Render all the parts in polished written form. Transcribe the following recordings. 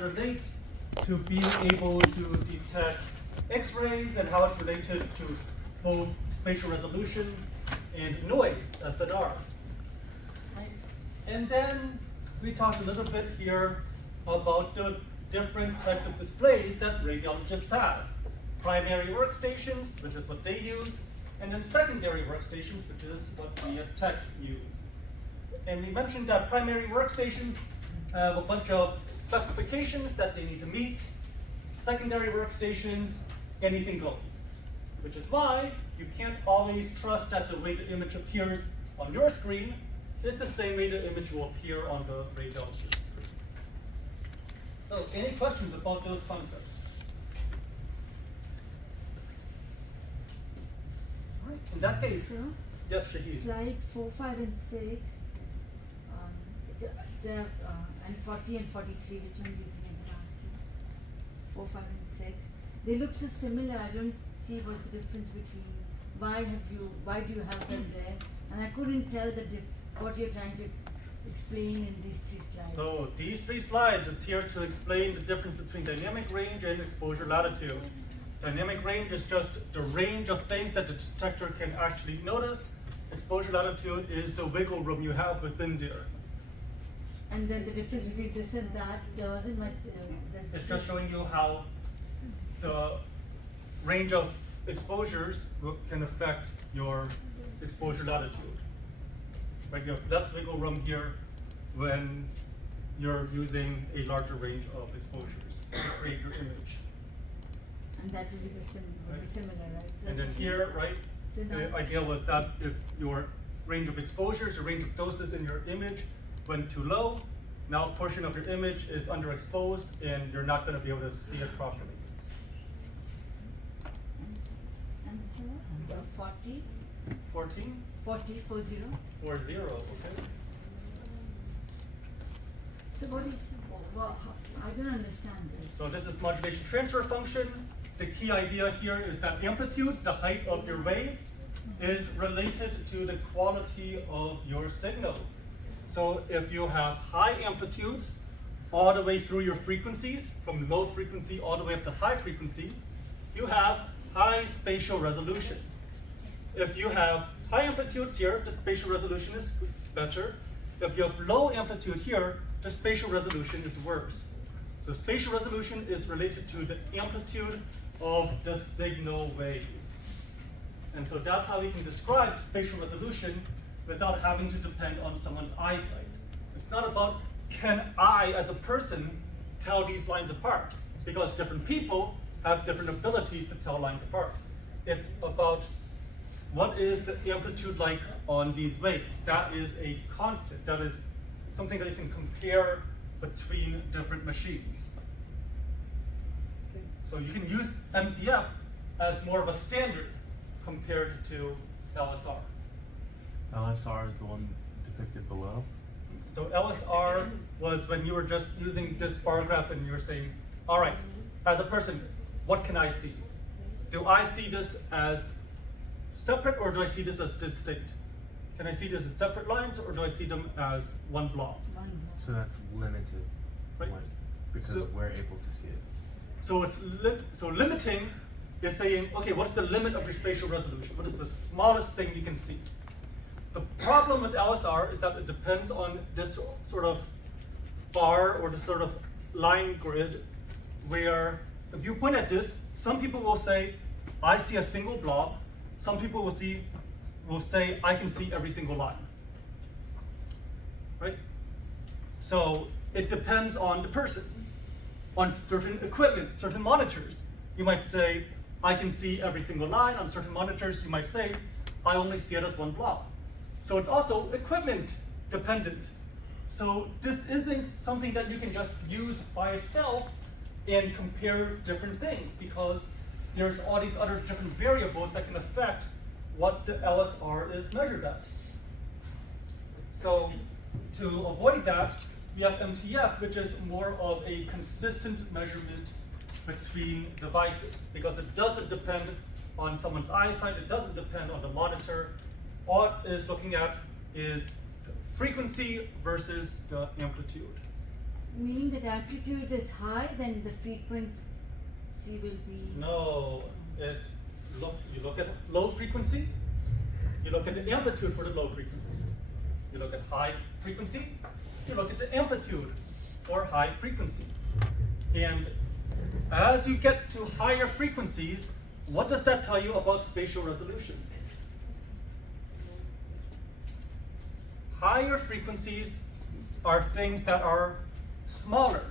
relates to being able to detect X-rays and how it's related to both spatial resolution and noise, SNR. And then we talked a little bit here about the different types of displays that radiologists have. Primary workstations, which is what they use, and then secondary workstations, which is what we as techs use. And we mentioned that primary workstations have a bunch of specifications that they need to meet. Secondary workstations, anything goes. Which is why you can't always trust that the way the image appears on your screen is the same way the image will appear on the radiologist's screen. So, any questions about those concepts? All right, in that case, so, yes, Shahid. Slide 4, 5, and 6, and 40 and 43, which one do you think I'm asking? 4, 5, and 6. They look so similar. I don't see what's the difference between why do you have them there? And I couldn't tell what you're trying to explain in these 3 slides. So these 3 slides is here to explain the difference between dynamic range and exposure latitude. Dynamic range is just the range of things that the detector can actually notice. Exposure latitude is the wiggle room you have within there. And then the difference between this and that, there wasn't much. It's just showing you how the range of exposures can affect your exposure latitude. Right, you have less wiggle room here when you're using a larger range of exposures to create your image. And that will be similar, right? So and then here, right, so the idea was that if your range of exposures, your range of doses in your image went too low, now a portion of your image is underexposed and you're not going to be able to see it properly. And so, 40? 14? 40, 40. 40, okay. So what is, I don't understand this. So this is modulation transfer function. The key idea here is that amplitude, the height of your wave, is related to the quality of your signal. So if you have high amplitudes all the way through your frequencies, from low frequency all the way up to high frequency, you have high spatial resolution. If you have high amplitudes here, the spatial resolution is better. If you have low amplitude here, the spatial resolution is worse. So spatial resolution is related to the amplitude of the signal wave. And so that's how we can describe spatial resolution without having to depend on someone's eyesight. It's not about can I, as a person, tell these lines apart, because different people have different abilities to tell lines apart. It's about what is the amplitude like on these waves. That is a constant. That is something that you can compare between different machines. So you can use MTF as more of a standard compared to LSR. LSR is the one depicted below? So LSR was when you were just using this bar graph and you were saying, all right, as a person, what can I see? Do I see this as separate or do I see this as distinct? Can I see this as separate lines or do I see them as one block? So that's limited, Right. because So- we're able to see it. So it's limiting is saying, okay, what's the limit of your spatial resolution? What is the smallest thing you can see? The problem with LSR is that it depends on this sort of bar or this sort of line grid where if you point at this, some people will say, I see a single blob. Some people will say, I can see every single line. Right? So it depends on the person. On certain equipment, certain monitors, you might say, I can see every single line. On certain monitors, you might say, I only see it as one blob. So it's also equipment dependent. So this isn't something that you can just use by itself and compare different things, because there's all these other different variables that can affect what the LSR is measured at. So to avoid that, we have MTF, which is more of a consistent measurement between devices, because it doesn't depend on someone's eyesight, it doesn't depend on the monitor. All it is looking at is the frequency versus the amplitude. Meaning that amplitude is high, then the frequency will be. No, it's you look at low frequency, you look at the amplitude for the low frequency. You look at high frequency, you look at the amplitude for high frequency. And as you get to higher frequencies, what does that tell you about spatial resolution? Higher frequencies are things that are smaller.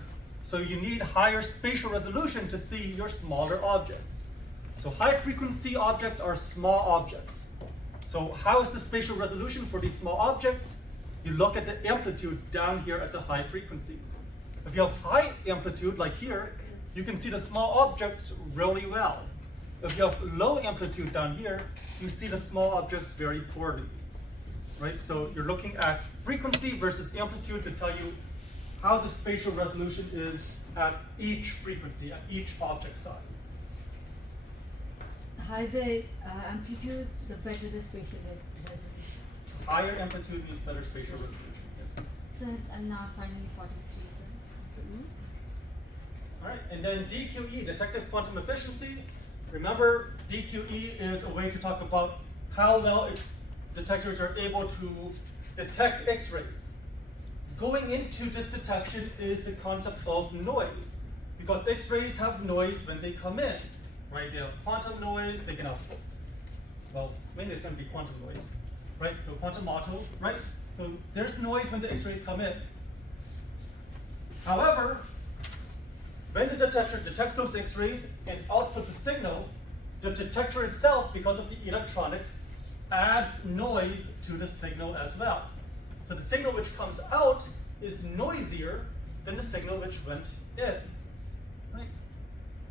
So you need higher spatial resolution to see your smaller objects. So high frequency objects are small objects. So how is the spatial resolution for these small objects? You look at the amplitude down here at the high frequencies. If you have high amplitude, like here, you can see the small objects really well. If you have low amplitude down here, you see the small objects very poorly. Right? So you're looking at frequency versus amplitude to tell you how the spatial resolution is at each frequency, at each object size. Higher the amplitude, the better the spatial resolution. Higher amplitude means better spatial resolution, yes. So, and now finally 43, sir. All right, and then DQE, detective quantum efficiency. Remember, DQE is a way to talk about how well detectors are able to detect X-rays. Going into this detection is the concept of noise, because X-rays have noise when they come in, right? They have quantum noise, they can have, well, mainly it's going to be quantum noise, right? So quantum auto, right? So there's noise when the X-rays come in. However, when the detector detects those X-rays and outputs a signal, the detector itself, because of the electronics, adds noise to the signal as well. So the signal which comes out is noisier than the signal which went in. Right?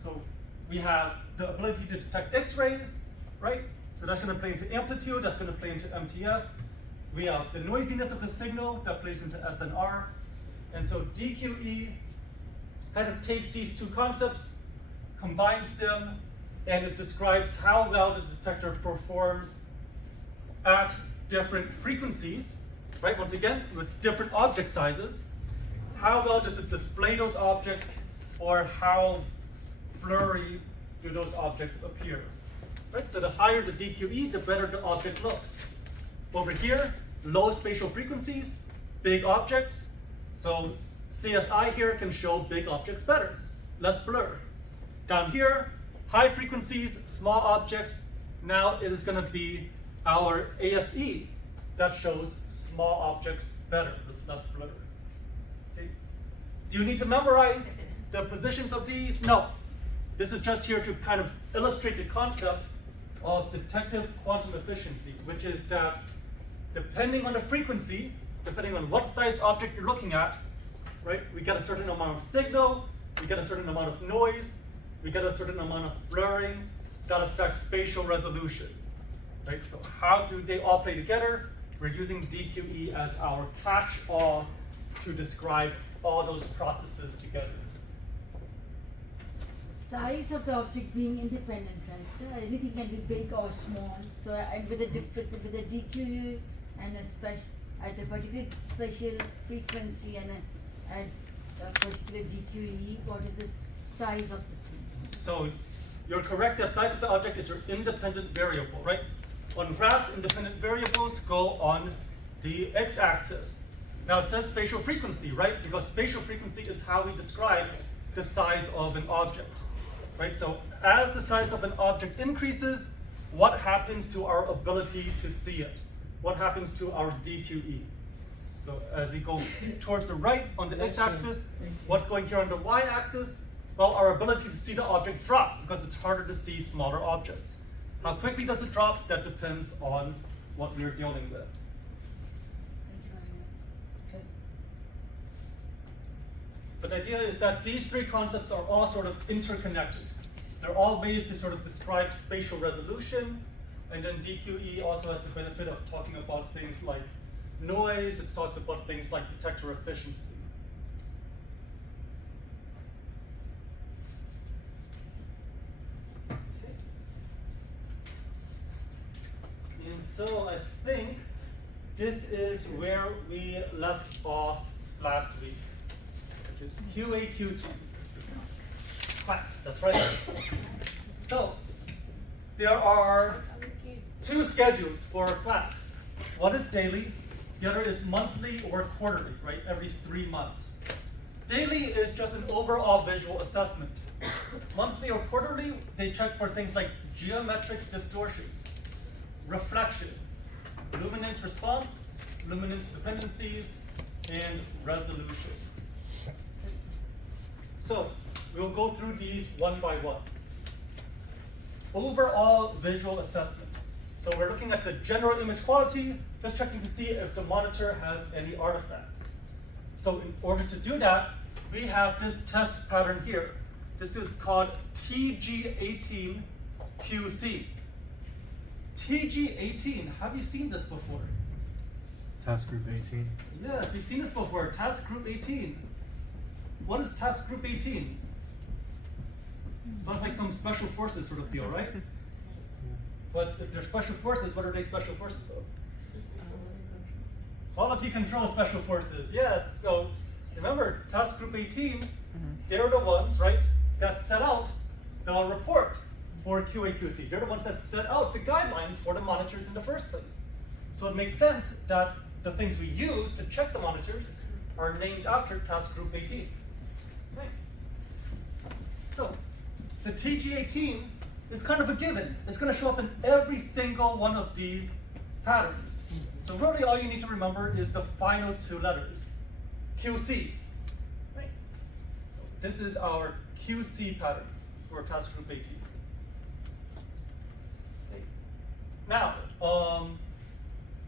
So we have the ability to detect X-rays, right? So that's going to play into amplitude, that's going to play into MTF. We have the noisiness of the signal that plays into SNR. And so DQE kind of takes these two concepts, combines them, and it describes how well the detector performs at different frequencies, right? Once again, with different object sizes. How well does it display those objects, or how blurry do those objects appear? Right? So the higher the DQE, the better the object looks. Over here, low spatial frequencies, big objects. So CSI here can show big objects better, less blur. Down here, high frequencies, small objects. Now it is going to be our ASE that shows small objects better, with less blur. Okay. Do you need to memorize the positions of these? No. This is just here to kind of illustrate the concept of detective quantum efficiency, which is that depending on the frequency, depending on what size object you're looking at, right, we get a certain amount of signal, we get a certain amount of noise, we get a certain amount of blurring that affects spatial resolution. Right? So how do they all play together? We're using DQE as our catch-all to describe all those processes together. Size of the object being independent, right? So anything can be big or small. So with a DQE and at a particular spatial frequency and at a particular DQE, what is the size of the thing? So you're correct that size of the object is your independent variable, right? On graphs, independent variables go on the x-axis. Now it says spatial frequency, right? Because spatial frequency is how we describe the size of an object, right? So as the size of an object increases, what happens to our ability to see it? What happens to our DQE? So as we go towards the right on the x-axis, what's going here on the y-axis? Well, our ability to see the object drops because it's harder to see smaller objects. How quickly does it drop? That depends on what we're dealing with. Thank you very much. But the idea is that these three concepts are all sort of interconnected. They're all ways to sort of describe spatial resolution, and then DQE also has the benefit of talking about things like noise, it talks about things like detector efficiency. And so I think this is where we left off last week. which is QA/QC. Right, that's right. So there are two schedules for QAC. One is daily, the other is monthly or quarterly, right? Every 3 months. Daily is just an overall visual assessment. Monthly or quarterly, they check for things like geometric distortion, reflection, luminance response, luminance dependencies, and resolution. So we'll go through these one by one. Overall visual assessment. So we're looking at the general image quality, just checking to see if the monitor has any artifacts. So in order to do that, we have this test pattern here. This is called TG18QC. TG18, have you seen this before? Task group 18. Yes, we've seen this before. Task group 18. What is task group 18? Sounds like some special forces sort of deal, right? But if they're special forces, what are they special forces of? Quality control special forces, yes. So remember, task group 18, they're the ones, right, that set out the report for QA/QC. They're the ones that set out the guidelines for the monitors in the first place. So it makes sense that the things we use to check the monitors are named after task group 18. Okay. So the TG18 is kind of a given. It's going to show up in every single one of these patterns. So really all you need to remember is the final two letters, QC. Right. So this is our QC pattern for task group 18. Okay. Now,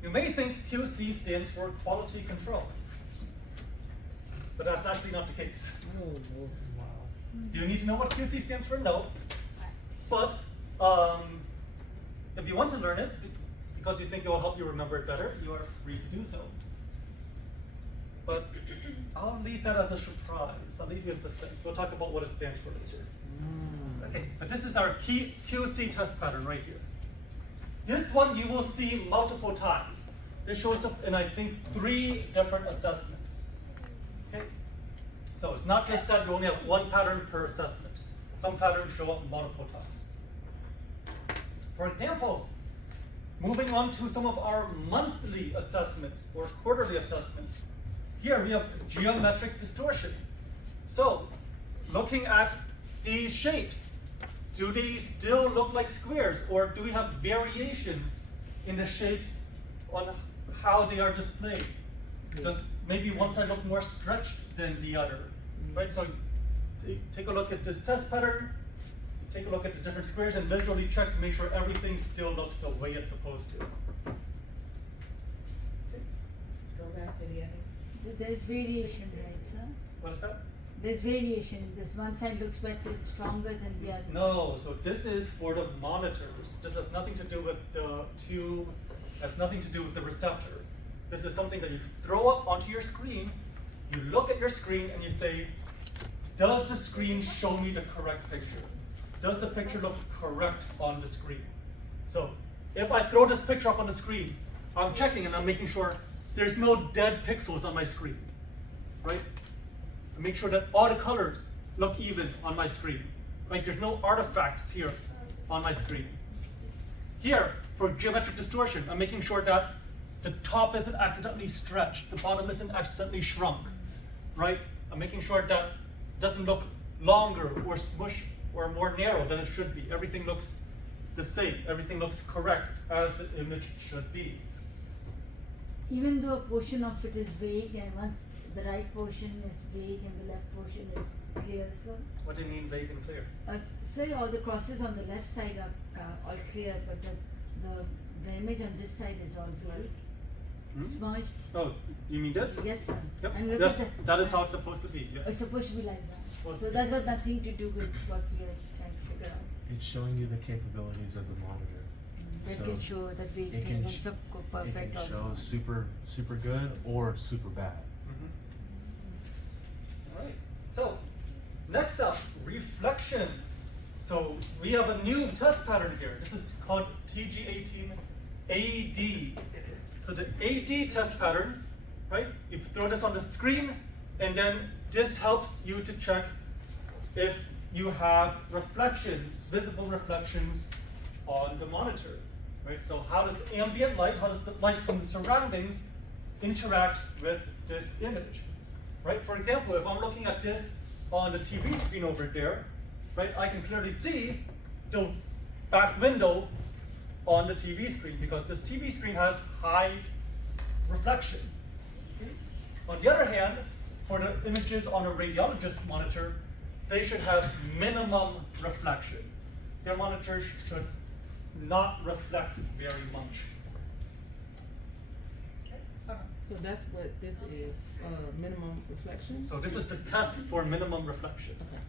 you may think QC stands for quality control, but that's actually not the case. Do you need to know what QC stands for? No. But if you want to learn it, because you think it will help you remember it better, you are free to do so. But I'll leave that as a surprise. I'll leave you in suspense. We'll talk about what it stands for later. Okay, but this is our QC test pattern right here. This one you will see multiple times. This shows up in, I think, 3 different assessments. Okay? So it's not just that you only have one pattern per assessment. Some patterns show up multiple times. For example, moving on to some of our monthly assessments or quarterly assessments. Here we have geometric distortion. So looking at these shapes, do these still look like squares, or do we have variations in the shapes on how they are displayed? Does maybe one side look more stretched than the other? Right? So take a look at this test pattern, take a look at the different squares, and visually check to make sure everything still looks the way it's supposed to. Okay. Go back to the other. There's variation, right, sir? What is that? There's variation. This one side looks better, stronger than the other. No, so this is for the monitors. This has nothing to do with the tube, has nothing to do with the receptor. This is something that you throw up onto your screen, you look at your screen and you say, does the screen show me the correct picture? Does the picture look correct on the screen? So if I throw this picture up on the screen, I'm checking and I'm making sure there's no dead pixels on my screen, right? I make sure that all the colors look even on my screen. Like there's no artifacts here on my screen. Here, for geometric distortion, I'm making sure that the top isn't accidentally stretched, the bottom isn't accidentally shrunk, right? I'm making sure that it doesn't look longer or smushed or more narrow than it should be. Everything looks the same. Everything looks correct as the image should be. Even though a portion of it is vague, and once the right portion is vague and the left portion is clear, sir. What do you mean vague and clear? Say all the crosses on the left side are all clear, but the image on this side is all vague, smudged. Oh, you mean this? Yes, sir. Yep. And look Yes, at that is how it's supposed to be. Yes. It's supposed to be like that. Supposed So to be. that's got nothing to do with what we are trying to figure out. It's showing you the capabilities of the monitor. That So can show that we it can can also go It perfect can also. show super good or super bad. All right. So next up, reflection. So we have a new test pattern here. This is called TG18AD. So the AD test pattern, right? You throw this on the screen And then this helps you to check if you have reflections, visible reflections on the monitor, right? So how does ambient light, how does the light from the surroundings interact with this image, right? For example, if I'm looking at this on the TV screen over there, right, I can clearly see the back window on the TV screen because this TV screen has high reflection. Okay? On the other hand, for the images on a radiologist's monitor, they should have minimum reflection. Their monitors should not reflect very much. So that's what this is, minimum reflection? So this is the test for minimum reflection. Okay.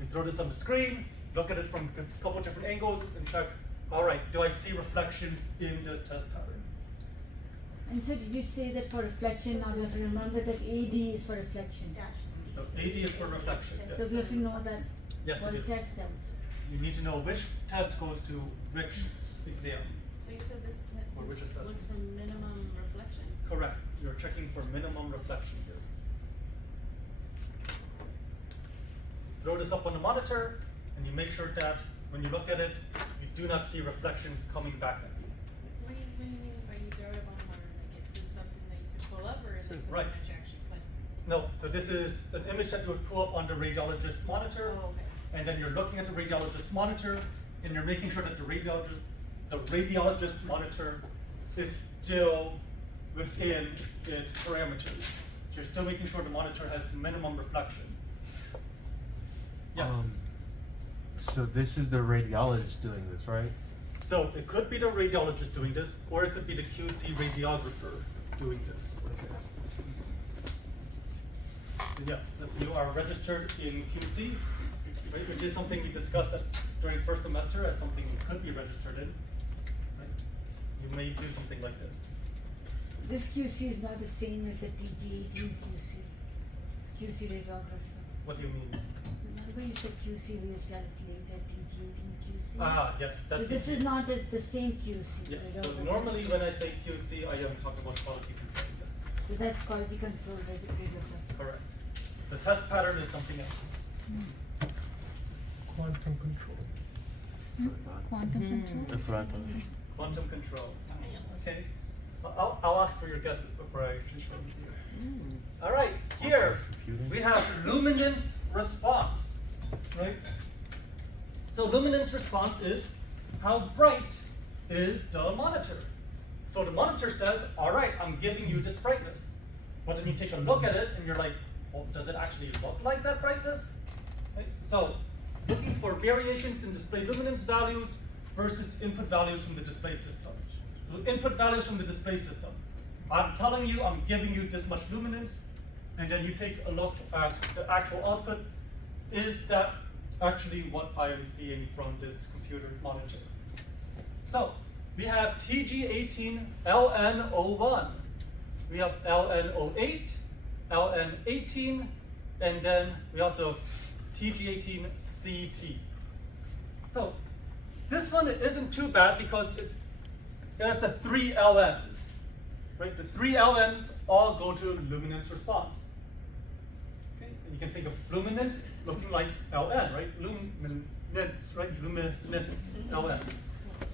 We throw this on the screen, look at it from a couple different angles, and check, all right, do I see reflections in this test pattern? And so did you say that for reflection, now we have to remember that AD is for reflection. So AD is for reflection, yes. So we have to know that Yes, what you it do. test tells. You need to know which test goes to which exam. So you said this Or which was assessment? for minimum reflection? Correct. You're checking for minimum reflection here. Throw this up on the monitor, and you make sure that when you look at it, you do not see reflections coming back at you. What do you mean by you throw it up on the monitor? Like, is this something that you could pull up, or is it something Right. that you actually put? No, so this is an image that you would pull up on the radiologist's monitor, Oh, okay. and then you're looking at the radiologist's monitor, and you're making sure that the radiologist's monitor is still within its parameters. So you're still making sure the monitor has minimum reflection. Yes. So this is the radiologist doing this, right? So it could be the radiologist doing this, or it could be the QC radiographer doing this. So yes, if you are registered in QC, right, which is something we discussed during first semester as something you could be registered in, right? You may do something like this. This QC is not the same as the TG18 QC radiographer. What do you mean? Remember you said QC will tell us later, TG18 QC? Ah, yes, So that's this easy. is not the same QC Yes, so radiographer. normally when I say QC, I am talking about quality control, yes, So that's quality control radiographer. correct. The test pattern is something else. Quantum control. Quantum Hmm. control. That's what I thought. Quantum control. Okay, I'll ask for your guesses before I show them to you. Mm. All right, here Computing. we have luminance response, right? So luminance response is how bright is the monitor. So the monitor says, all right, I'm giving you this brightness. But then you take a look at it and you're like, well, does it actually look like that brightness? Right? So looking for variations in display luminance values versus input values from the display system. So input values from the display system. I'm telling you, I'm giving you this much luminance, and then you take a look at the actual output. Is that actually what I am seeing from this computer monitor? So we have TG18 LN01. We have LN08, LN18, and then we also have TG18 CT. So this one isn't too bad because it has the 3 LNs, right? The 3 LNs all go to luminance response. Okay, and you can think of luminance looking like LN, right? Luminance, right? Luminance, LN,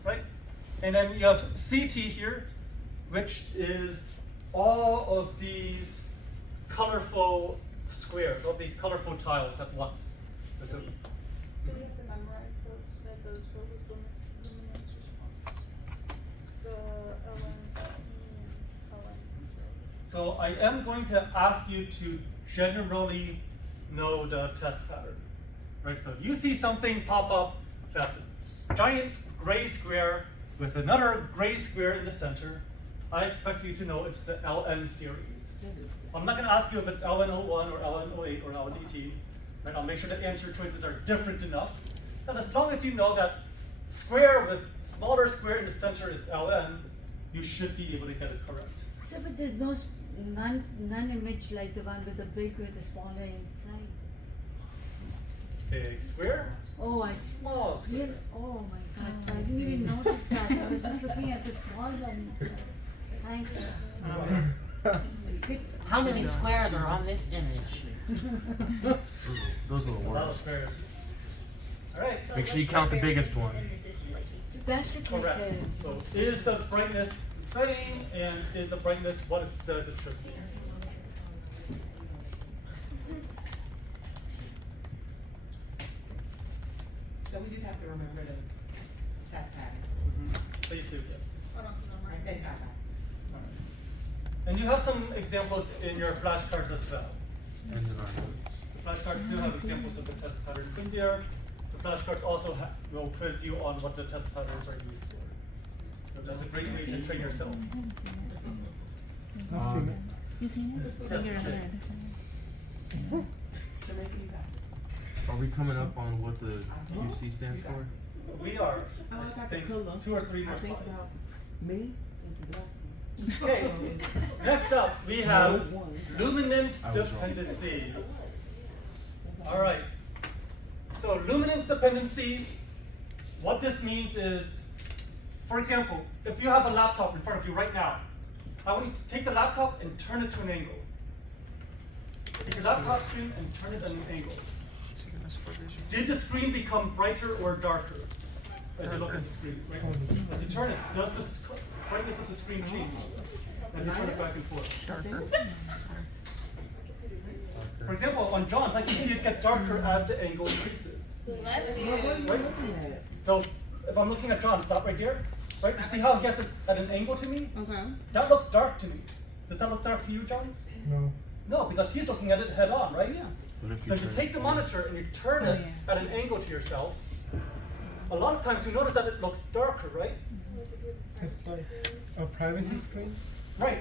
right? And then you have CT here, which is all of these colorful squares, all these colorful tiles at once. There's a- Do we have to memorize those, that those go with luminance response? The LN and LN control? So I am going to ask you to generally know the test pattern, right? So if you see something pop up that's a giant gray square with another gray square in the center, I expect you to know it's the LN series. I'm not going to ask you if it's LN01 or LN08 or LN18, right? I'll make sure that answer choices are different enough. And as long as you know that square with smaller square in the center is LN, you should be able to get it correct. So but there's no none image like the one with the big with the smaller inside. Big square, Oh, I see. small square. Yes. Oh my God! Oh, So I I didn't see. even notice that. I was just looking at the small one. So, thanks. Sir. It's good. How many squares are on this image? Those are the A lot of worst. squares. Alright, Make sure you count the biggest one. So that's the correct. criteria. So is the brightness the same, and is the brightness what it says it should be? So we just have to remember the test pattern. Please do, yes. Hold on, 'cause I'm Right, writing. they got that. Alright. And you have some examples in your flashcards as well. And then our notes. The flashcards do have examples of the test patterns in there. The flashcards also will quiz you on what the test patterns are used for. So that's a great way to train yourself. I've seen it. You seen it? So Yes. you're ahead. Jamaica, you got this. Are we coming up on what the QC stands for? We are, Oh, I I got the think, color. 2 or 3 I more think slides. about me is black. Okay, next up, we have No one. luminance I was wrong. dependencies. Alright, so luminance dependencies, what this means is, for example, if you have a laptop in front of you right now, I want you to take the laptop and turn it to an angle. Take your laptop screen and turn it at an angle. Did the screen become brighter or darker as you look at the screen? Right? As you turn it, does the brightness of the screen change as you turn it back and forth? For example, on John's, I can see it get darker as the angle increases. What are you Right? looking at? So if I'm looking at John's, stop right here, right? You see how he has it at an angle to me? Okay. That looks dark to me. Does that look dark to you, John's? No. No, because he's looking at it head on, right? Yeah. But if So if you turn take it the forward- monitor and you turn Oh, it yeah. at an angle to yourself, a lot of times you notice that it looks darker, right? It's like a privacy screen. Right,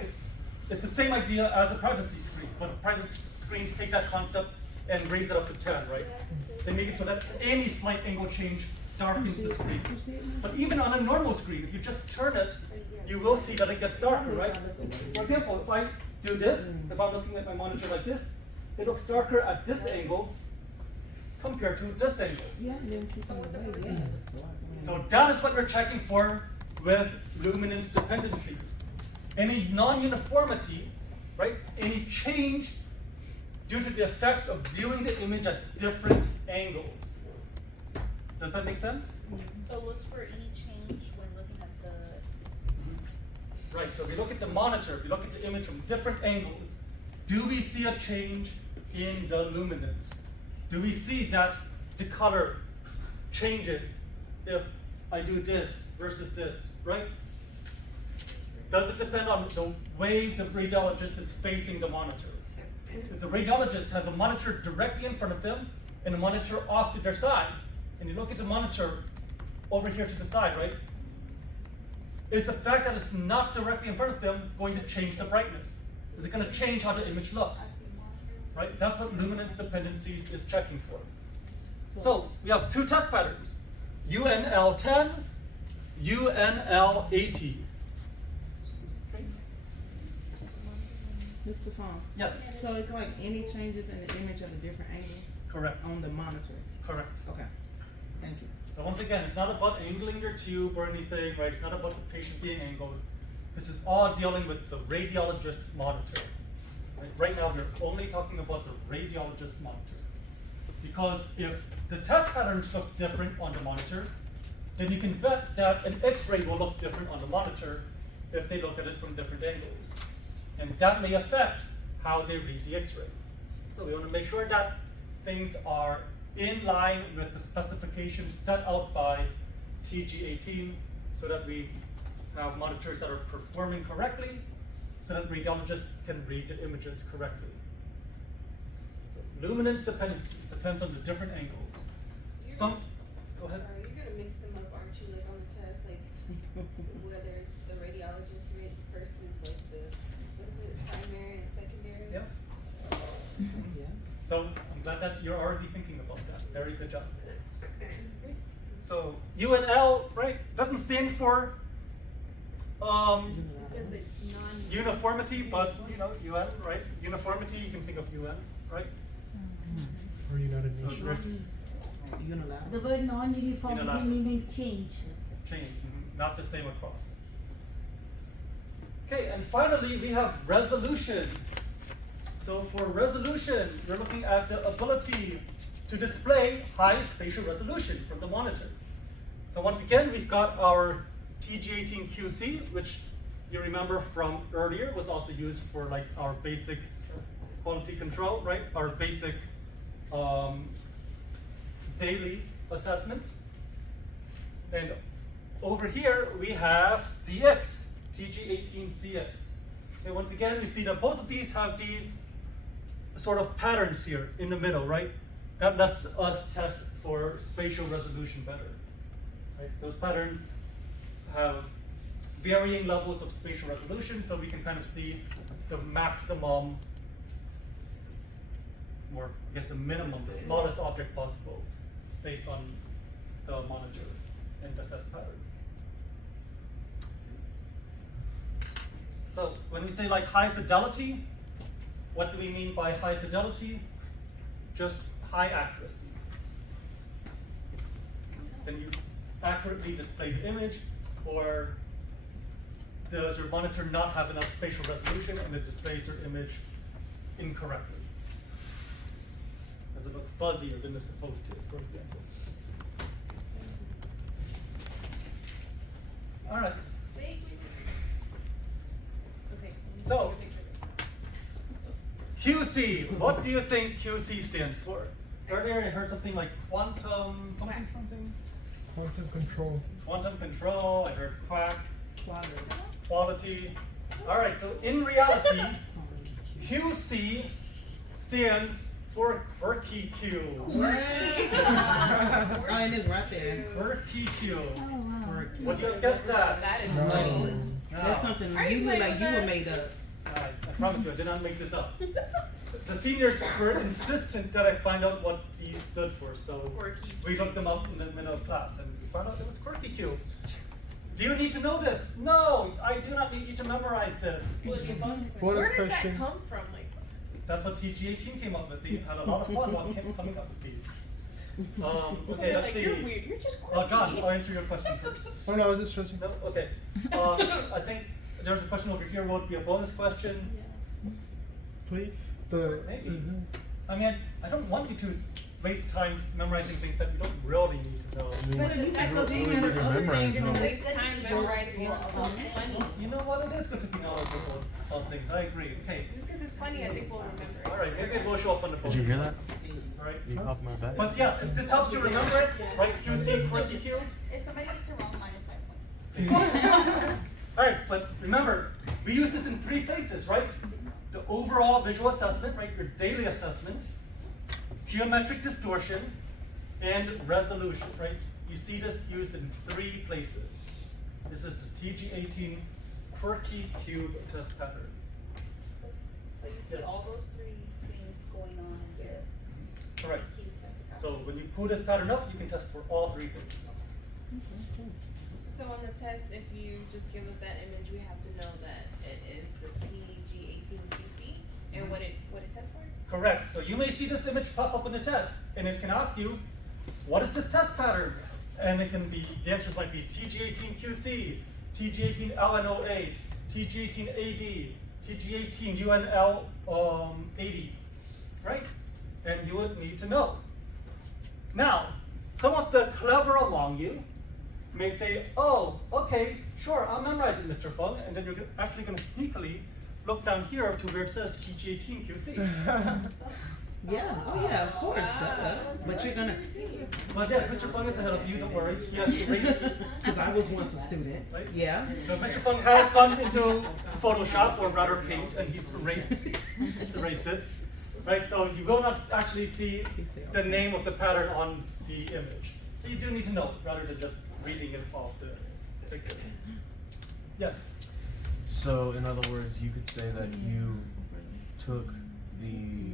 it's the same idea as a privacy screen, but privacy screens take that concept and raise it up to 10, right? They make it so that any slight angle change darkens the screen. You see it now? But even on a normal screen, if you just turn it, you will see that it gets darker, right? For example, if I do this, if I'm looking at my monitor like this, it looks darker at this angle compared to this angle. Yeah, and then keep on the way, yeah. So that is what we're checking for with luminance dependencies. Any non-uniformity, right? Any change due to the effects of viewing the image at different angles. Does that make sense? So look for any change when looking at the. Right, so if we look at the monitor, if we look at the image from different angles, do we see a change in the luminance? Do we see that the color changes if I do this versus this, right? Does it depend on the way the radiologist is facing the monitor? If the radiologist has a monitor directly in front of them and a monitor off to their side, and you look at the monitor over here to the side, right? Is the fact that it's not directly in front of them going to change the brightness? Is it going to change how the image looks? Right? That's what luminance dependencies is checking for. So we have 2 test patterns, UNL10, UNL80. Mr. Phung. Yes, So it's like any changes in the image at a different angle correct, on the monitor. correct. Okay. Thank you. So once again, it's not about angling your tube or anything, right? It's not about the patient being angled. This is all dealing with the radiologist's monitor. Right now, we're only talking about the radiologist's monitor. Because if the test patterns look different on the monitor, then you can bet that an X-ray will look different on the monitor if they look at it from different angles. And that may affect how they read the X-ray. So we want to make sure that things are in line with the specifications set out by TG18 so that we have monitors that are performing correctly so that radiologists can read the images correctly. So luminance dependencies depends on the different angles. Some, go ahead. Sorry, you're gonna mix them up, aren't you, like on the test, like whether it's the radiologist read versus like the, what is it, primary and secondary? Yeah. Yeah. So I'm glad that you're already thinking about that. Very good job. Okay. So UNL, right, doesn't stand for uniformity, but you know, UN, right? Uniformity, you can think of UN, right? Or United So Nations. drift, Unilateral. The word non-uniformity Unilateral. meaning change. change, not the same across. Okay, and finally we have resolution. So for resolution, we're looking at the ability to display high spatial resolution from the monitor. So once again, we've got our TG18QC, which you remember from earlier was also used for like our basic quality control, right? Our basic daily assessment. And over here we have CX, TG18CX. Okay, once again, we see that both of these have these sort of patterns here in the middle, right? That lets us test for spatial resolution better. Right? Those patterns have varying levels of spatial resolution, so we can kind of see the maximum, or I guess the minimum, the smallest object possible based on the monitor and the test pattern. So when we say like high fidelity, what do we mean by high fidelity? Just high accuracy. Can you accurately display the image, or does your monitor not have enough spatial resolution and it displays your image incorrectly? Does it look fuzzier than it's supposed to, for example? All right. Wait. Okay. So, QC, what do you think QC stands for? Earlier I heard something like quantum something. Quantum control. Quantum control, I heard quack, Quality. quality. All right, so in reality, QC stands for Quirky Q. Oh, and it's right there. Quirky Q. Oh, wow. What do you guess that? That is No. funny. No. That's something Are you you look playing like you with were us? made up. I promise you, I did not make this up. The seniors were insistent that I find out what these stood for, so Quirky we looked them up in the middle of class and we found out it was Quirky Q. Do you need to know this? No, I do not need you to memorize this. Bonus Where did question. that come from? Like, That's what TG18 came up with. They had a lot of fun while coming up with these. Okay, they're let's like, see. you're weird. You're just Oh, John, quirky. I'll answer your question first. Oh no, I was just stretching. No? Okay. I think there's a question over here. Will it be a bonus question? Please. The. Maybe. Mhm. I mean, I don't want you to waste time memorizing things that you don't really need to know. But the fact that you really have good to other memorize things in them. this Waste time time memorizing memorizing funny. You know what? It is good to be knowledgeable on things. I agree. Okay. Just because it's funny, I think we'll remember it. All right. Maybe it will show up on the Did you hear that? All right. You helped my bet. But yeah, if this helps you remember it, right? QC, Quirky Q. If somebody gets it wrong, -5 points. All right, but remember, we use this in 3 places, right? The overall visual assessment, right? Your daily assessment, geometric distortion, and resolution, right? You see this used in 3 places. This is the TG18 Quirky Cube test pattern. So you see Yes. all those 3 things going on in this. Correct. CQ test. So when you pull this pattern up, you can test for all 3 things. So on the test, if you just give us that image, we have to know that it is the TG18QC and what it tests for? Correct. So you may see this image pop up in the test, and it can ask you, what is this test pattern? And it can be, the answers might be TG18QC, TG18LNO8, TG18AD, TG18UNL80, right? And you would need to know. Now, some of the clever among you may say, oh, okay, sure, I'll memorize it, Mr. Phung, and then you're actually going to sneakily look down here to where it says TG18QC. Yeah, oh yeah, of course, duh. But you're gonna, But yes, Mr. Phung is ahead of you, don't worry. He has erased, because I was once a student. Right. Yeah. so Mr. Phung has gone into Photoshop, or rather Paint, and he's erased this. Right, so you will not actually see the name of the pattern on the image. So you do need to know, rather than just reading it off the picture. Yes? So, in other words, you could say that you took the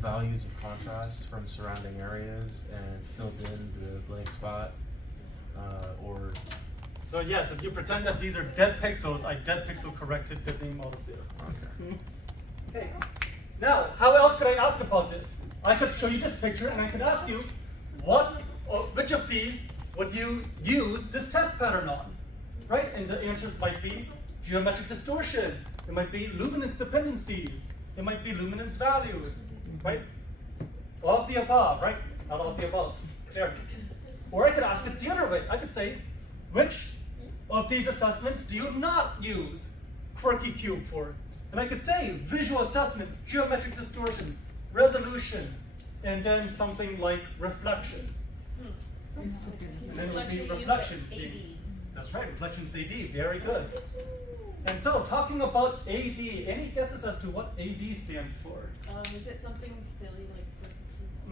values of contrast from surrounding areas and filled in the blank spot, or So yes, if you pretend that these are dead pixels, I dead pixel corrected the name out of there. okay. Okay. Now, how else could I ask about this? I could show you this picture and I could ask you, which of these would you use this test pattern on? Right? And the answers might be geometric distortion, It might be luminance dependencies. It might be luminance values, right? All of the above, right? Not all of the above. Clear. Or I could ask it the other way. I could say, which of these assessments do you not use Quirky Q for? And I could say visual assessment, geometric distortion, resolution, and then something like reflection. And then it would be reflection. That's right, reflection is AD, very good. And so, talking about AD, any guesses as to what AD stands for? Is it something silly like?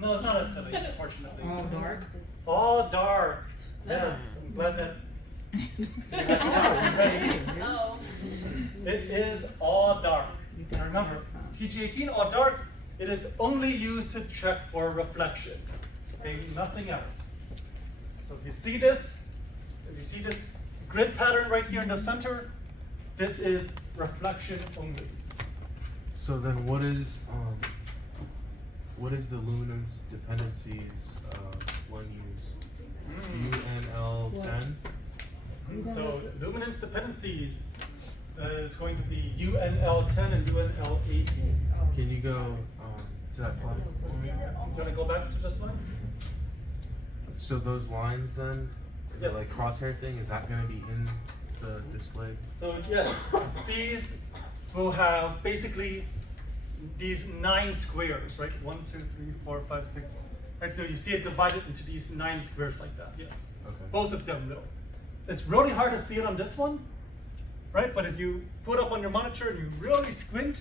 No, it's not as silly, unfortunately. All dark. All dark. Yes, I'm glad that you had that ready. Oh. It is all dark. And remember, TG18, all dark, it is only used to check for reflection. Okay, nothing else. So if you see this grid pattern right here in the center, this is reflection only. So then what is the luminance dependencies one use? UNL10? So luminance dependencies is going to be UNL10 and UNL18. Can you go to that slide? You want to go back to this one? So those lines then, the Yes. like crosshair thing, is that going to be in the display? So yes, these will have basically these 9 squares, right? 1, 2, 3, 4, 5, 6. Right, so you see it divided into these 9 squares like that, yes. Okay. Both of them will. It's really hard to see it on this one, right? But if you put up on your monitor and you really squint,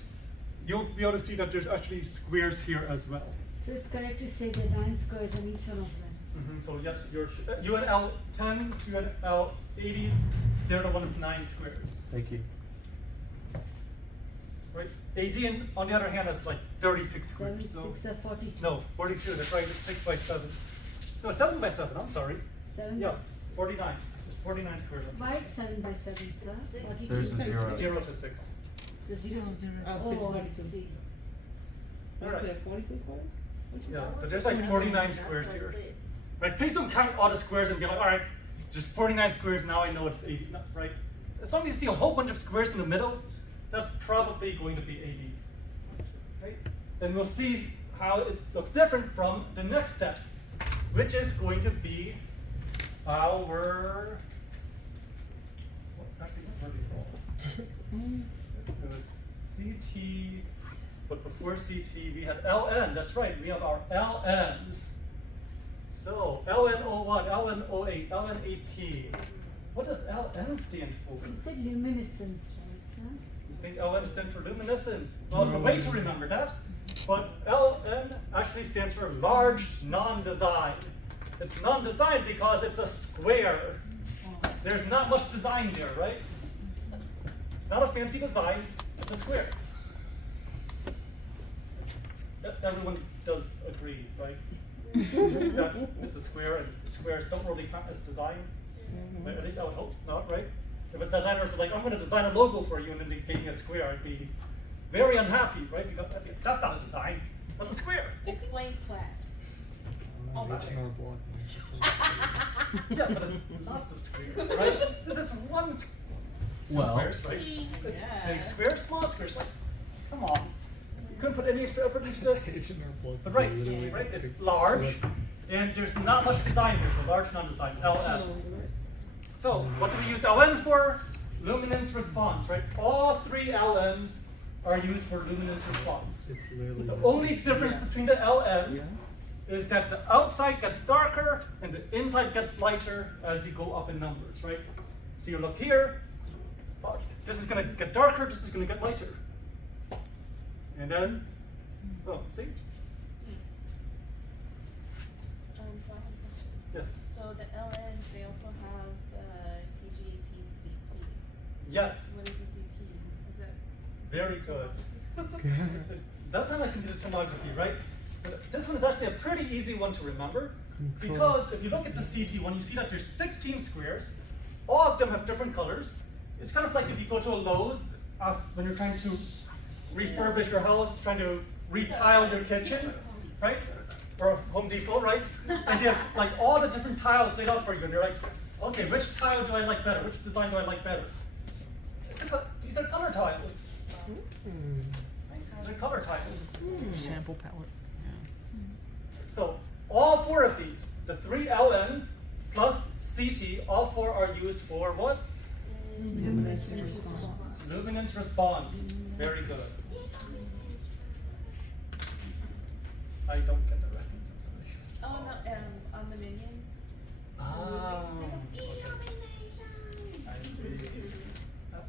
you'll be able to see that there's actually squares here as well. So it's correct to say the 9 squares on each one of them. So yes, your UNL10s, UNL80s, they're the one with 9 squares, Thank you. right? AD, on the other hand, has like 36 squares. So 76 or 42. no, 42. That's right. It's 6 by 7. No, 7 by 7. I'm sorry. 7 Yeah, by 49. There's 49 squares. Why 7 by 7, sir? 42. There's a 0. 0 to 6. So 0 to 0. Oh, Oh, I 642. see. So Alright. you said 42 squares? Yeah. So there's like 49 squares here. Right? Please don't count all the squares and be like, all right, just 49 squares. Now I know it's AD. No, right? As long as you see a whole bunch of squares in the middle, that's probably going to be AD. Right? And we'll see how it looks different from the next set, which is going to be our. What do you call it? It was CT, but before CT we had LN. That's right, we have our LNs. So LN01, LN08, LN18. What does LN stand for? You said luminescence, right, sir? You think LN stands for luminescence? Well, it's a way to remember that. But LN actually stands for large non-design. It's non-design because it's a square. There's not much design there, right? It's not a fancy design, it's a square. Everyone does agree, right? That it's a square, and squares don't really count as design. Right? At least I would hope not, right? If a designer was like, I'm going to design a logo for you, and then they gave me a square, I'd be very unhappy, right? Because I'd be like, that's not a design, that's a square. Explain plaid. Yes, but it's lots of squares, right? This is one two Well. squares, right? It's Yeah. big squares, small squares. Like, come on. You couldn't put any extra effort into this. But right, right? It's large, and there's not much design here, so large non-design, LN. So, what do we use LN for? Luminance response, right? All 3 LNs are used for luminance response. It's literally. The only difference between the LNs is that the outside gets darker and the inside gets lighter as you go up in numbers, right? So you look here, this is going to get darker, this is going to get lighter. And then, oh, see? So I have a question. Yes. So the LNs, they also have the TG18CT. Yes, What is the CT? Is it? very good. It does sound like computed tomography, right? But this one is actually a pretty easy one to remember, because if you look at the CT one, you see that there's 16 squares. All of them have different colors. It's kind of like if you go to a Lowe's when you're trying to refurbish your house, trying to retile your kitchen, right? Or Home Depot, right? And they have like all the different tiles laid out for you, and you're like, okay, which tile do I like better? Which design do I like better? These are color tiles. These are color types. Sample palette. So all four of these, the three LNs plus CT, all four are used for what? Luminance response. Luminance response. Very good. I don't get the reference, I'm sorry. Oh no, on the minion. Ah. I see.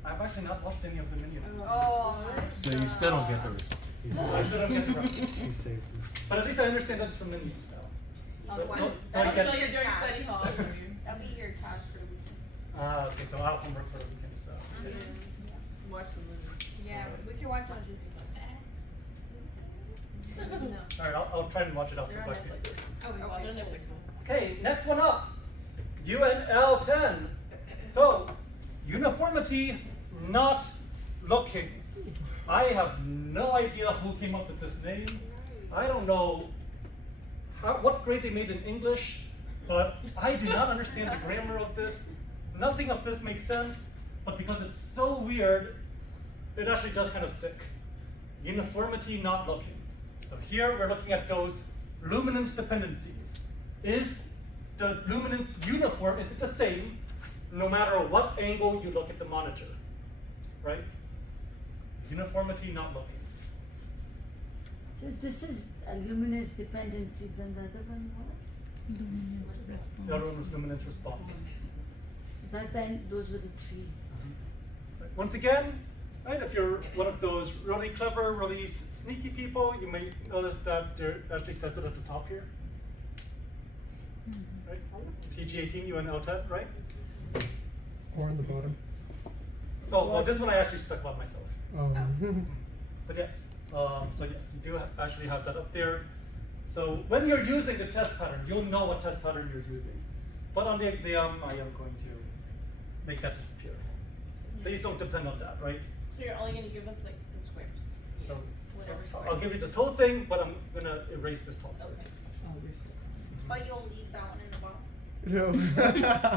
I've actually not watched any of the Minions. Oh. So you still don't get the response. I still don't get the reference. He's saved. But at least I understand that's from Minions now. Oh, wow. So I I'll get, show you during study hall for you. That'll be your task for the weekend. okay, so I'll have homework for the weekend, so. Watch the movie. Yeah, we can watch on Disney Plus. No. Alright, I'll try and watch it after They're on Black Netflix. Panther. Oh, we watch on Netflix. Okay, next one up. UNL10. So, uniformity not looking. I have no idea who came up with this name. I don't know what grade they made in English, but I do not understand the grammar of this. Nothing of this makes sense, but because it's so weird, it actually does kind of stick. Uniformity not looking. So here we're looking at those luminance dependencies. Is the luminance uniform, is it the same no matter what angle you look at the monitor, right? Uniformity not looking. So this is luminance dependencies and the other one was? Luminance The other one was luminance response. So that's then, those were the three. Right. Once again, right, if you're one of those really clever, really sneaky people, you may notice that there actually says it at the top here. Right? TG18, UNL10, right? Or on the bottom. Oh, well, this one I actually stuck on myself. Oh. But yes, so yes, you do actually have that up there. So when you're using the test pattern, you'll know what test pattern you're using. But on the exam, I am going to make that disappear. So please don't depend on that, right? So you're only gonna give us like the squares. So, Whatever so square. I'll give you this whole thing, but I'm gonna erase this top. part. Okay. But you'll leave that one in the bottom. No.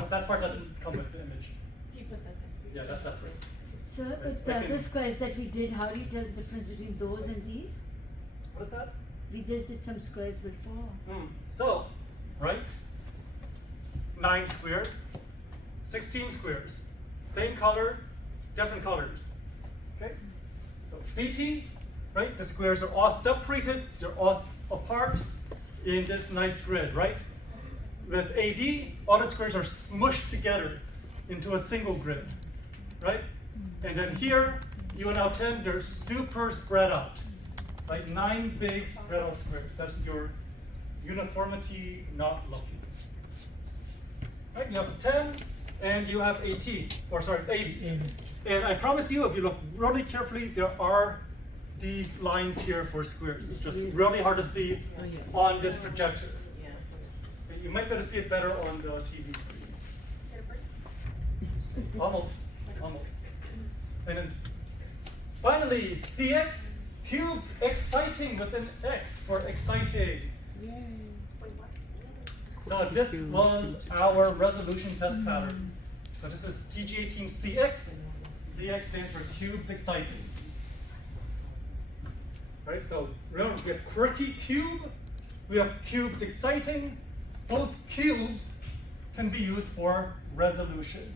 That part doesn't come with the image. He put that there. Yeah, that's separate. So, but the other squares that we did, how do you tell the difference between those and these? What is that? We just did some squares before. So, right? 9 squares, 16 squares, same color, different colors. Okay? So CT, right? The squares are all separated, they're all apart in this nice grid, right? With AD, all the squares are smushed together into a single grid, right? And then here, UNL10, they're super spread out, right? 9 big spread out squares. That's your uniformity not looking. Right, you have 10 and you have 80. And I promise you, if you look really carefully, there are these lines here for squares. It's just really hard to see on this projector. Yeah. You might be able to see it better on the TV screens. Almost. And then finally, CX, cubes exciting with an X for exciting. So this was our resolution test pattern. So this is TG18CX. CX stands for cubes exciting. Right, so remember we have Quirky Q, we have cubes exciting. Both cubes can be used for resolution.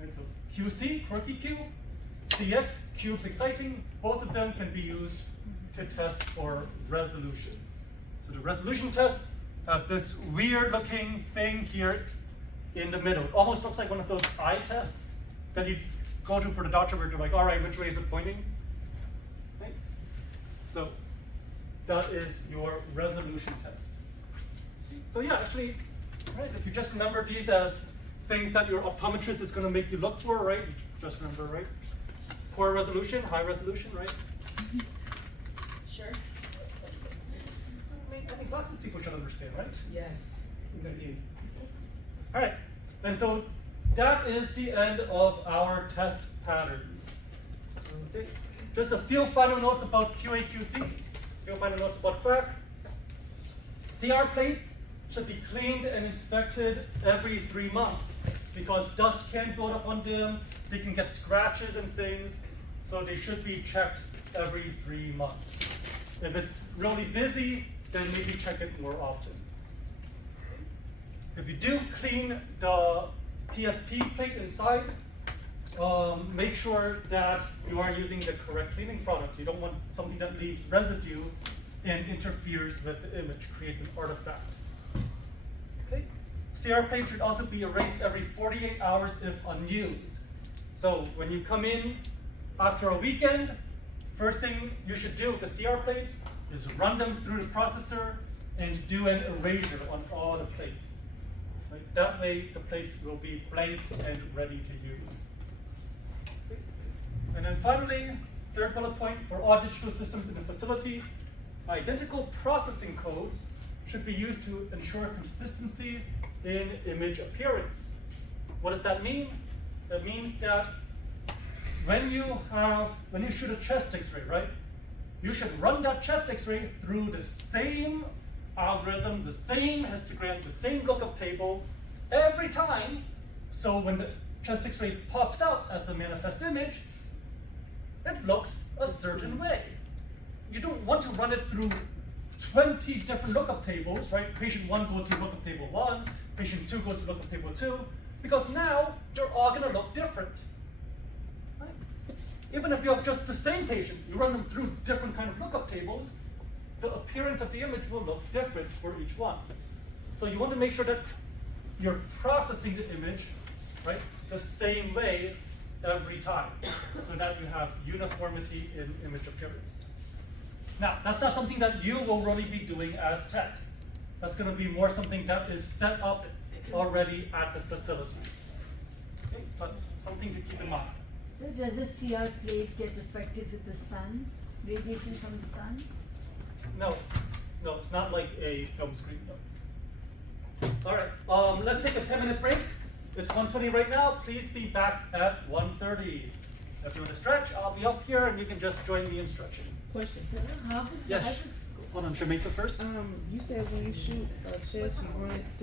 Right, so QC, Quirky Q, CX, cubes exciting, both of them can be used to test for resolution. So the resolution tests have this weird looking thing here in the middle. It almost looks like one of those eye tests that you go to for the doctor where you're like, all right, which way is it pointing? Right? So that is your resolution test. So yeah, actually, right, if you just remember these as things that your optometrist is going to make you look for, right? Just remember, right? Poor resolution, high resolution, right? Sure. I think glasses people should understand, right? Yes. All right, and so that is the end of our test patterns. Okay. Just a few final notes about QA/QC. Few final notes about QAC. CR plates should be cleaned and inspected every 3 months because dust can build up on them. They can get scratches and things. So they should be checked every 3 months. If it's really busy, then maybe check it more often. If you do clean the PSP plate inside, make sure that you are using the correct cleaning product. You don't want something that leaves residue and interferes with the image, creates an artifact. Okay. CR plate should also be erased every 48 hours if unused. So when you come in after a weekend, first thing you should do with the CR plates is run them through the processor and do an erasure on all the plates. Right? That way the plates will be blanked and ready to use. Okay. And then finally, third bullet point for all digital systems in the facility, identical processing codes should be used to ensure consistency in image appearance. What does that mean? That means that when you shoot a chest X-ray, right? You should run that chest X-ray through the same algorithm, the same histogram, the same lookup table every time. So when the chest X-ray pops out as the manifest image, it looks a certain way. You don't want to run it through 20 different lookup tables, right? Patient 1 goes to lookup table 1, patient 2 goes to lookup table 2, because now they're all going to look different. Right? Even if you have just the same patient, you run them through different kind of lookup tables, the appearance of the image will look different for each one. So you want to make sure that you're processing the image, right, the same way every time, so that you have uniformity in image appearance. Now, that's not something that you will really be doing as techs. That's going to be more something that is set up already at the facility. Okay, but something to keep in mind. So does the CR plate get affected with the sun, radiation from the sun? No, it's not like a film screen. No. All right, let's take a 10-minute break. It's 1:20 right now. Please be back at 1:30. If you want to stretch, I'll be up here and you can just join me in stretching. Question. So how would Yes. Hold on, should I make it first? You said when you shoot a chest, you run it